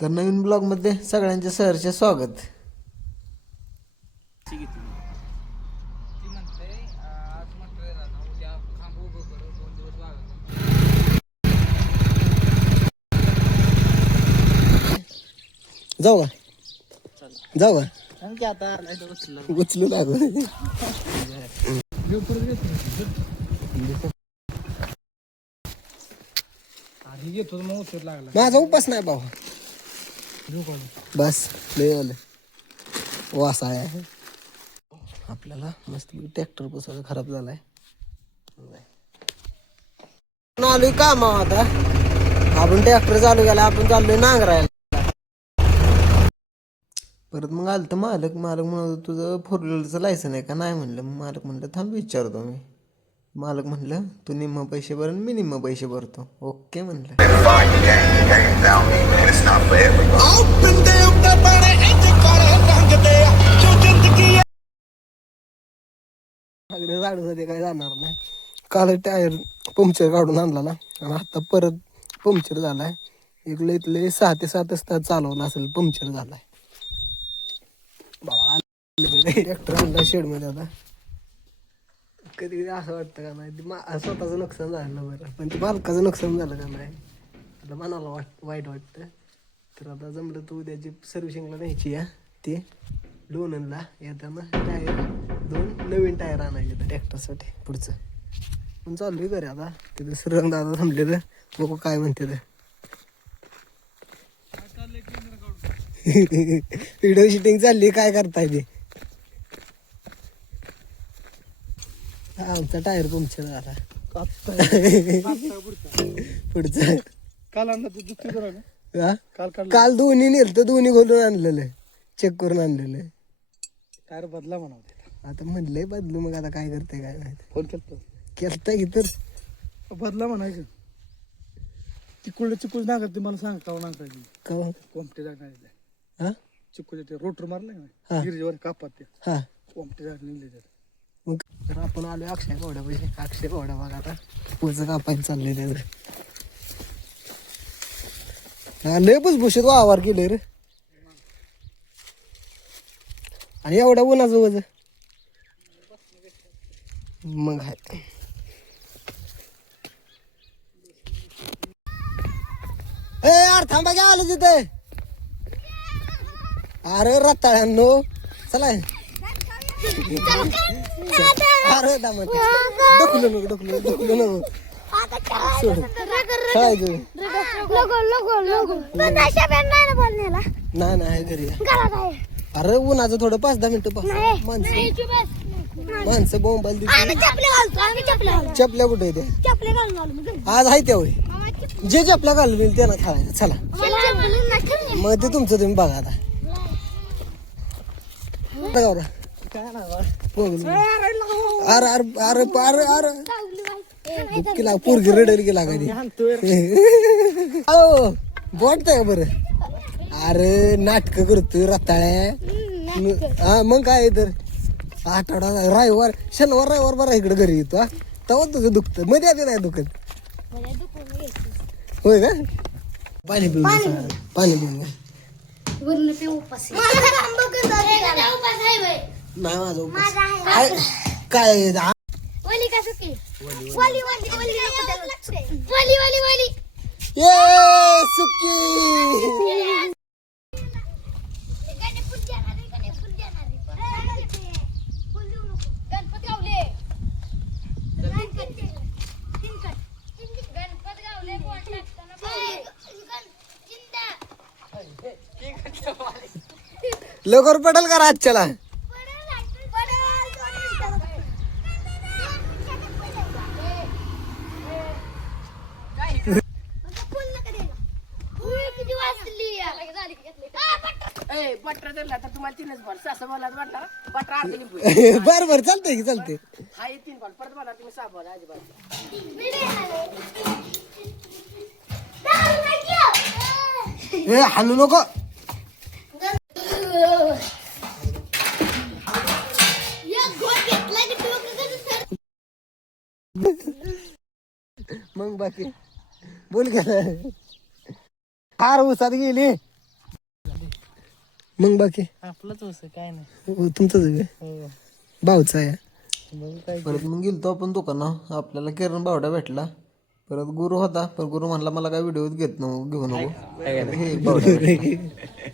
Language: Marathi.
तर नवीन ब्लॉग मध्ये सगळ्यांचे सहर्ष स्वागत. जाऊ का आता उचलू लागू. माझा उपास नाही भाऊ. बस लय आलं वास आहे. आपल्याला मस्त ट्रॅक्टर बसवायचा खराब झालाय. आलोय काम आता आपण ट्रॅक्टर चालू केला. आपण चाललोय नांगरायला. परत मग आलं तर मालक म्हणलं तुझं 4 व्हीलरचं लायसन आहे का? नाही म्हणलं. मालक म्हणलं थांब विचारतो मी. मालक म्हणलं तू निम्म पैसे भर मी निम्म पैसे भरतो. ओके म्हणलं. झाडूसाठी काय जाणार नाही. काल टायर पंक्चर काढून आणला ना आणि आता परत पंक्चर झालाय. इथले 6 ते 7 तास चालवला असेल. पंक्चर झालाय बाबा. ट्रॅक्टर आणला शेड मध्ये. आता कधी कधी असं वाटतं का नाही स्वतःचं नुकसान झालं ना बरं, पण ते मालकाचं नुकसान झालं का नाही आता मनाला वाईट वाटतं. तर आता जमलं तू उद्याची सर्व्हिसिंगला न्यायची या ते लोणंदला येताना टायर 2 नवीन टायर आणायचे तर ट्रॅक्टरसाठी पुढचं. पण चालू घरी आता. तिथे श्रीरंग दादा थांबलेलं बघू काय म्हणते ते. व्हिडिओ शूटिंग चालली काय करताय ते. आमचा टायर पंक्चर झाला पुढचं. काल दोन्ही नेलं, दोन्ही खोलून आणलेलं, चेक करून आणलेलं. टायर बदला म्हणा. आता म्हणलंय बदलू. मग आता काय करते काय माहिती. फोन केलता की तर बदला म्हणायचं. चिकूळ ना करते मला सांगता नाकायची का कोमटे जागणार. हा चिकूच्या ते रोटर मारले ना गिरजीवर कापात ते हा कोमटे जाग निघले त्यात. मग तर आपण आलोय अक्षय भावड्या पैसे. अक्षय भावड्या बघा आता पुढचं कापायला चाललंय त्याचं. लय भुसभुशीत वावर केले रे. आणि एवढ्या उन्हाचं वज मग आहे. यार थांबा घ्या आले तिथे. अरे रताळ्यांनो चला. अरे ढकलू नको नाही घरी. अरे उन्हाचं थोडं 5-10 मिनिटं माणसं बोंबाल चपल्या कुठे ते आज आहे त्या होय. जे चपल्या घालून त्यांना खायचं. चला मग ते तुमचं तुम्ही बघा आता. अरे अरे अरे अरे अरे पोरगी रडेल गेला कधी. हो बोटतंय बरं. अरे नाटक करतोय रताळ्या. हा मग काय तर आठवडा रविवार शनिवार रविवार बरा इकडे घरी येतो. हा तेव्हा तुझं दुखतं मध्ये आधी नाही दुखत. होय का? पाणी पिऊन घ्या. नाही माझा उपास काय सुकी. लवकर पडेल का आजच्याला. बर बर चालतंय की चालतंय. हाणू नको. मग बाकी बोल का फार उसात गेली. मग बाकी आपलंच असं काय नाही. तुमचंच आहे हो. भाऊचा आहे. मग काय परत मग गेलतो आपण दुकानावर, आपल्याला किरण बावडा भेटला. परत गुरु होता, पण गुरु म्हणला मला काय व्हिडिओ घेऊ नको. हे बावडा भेटला.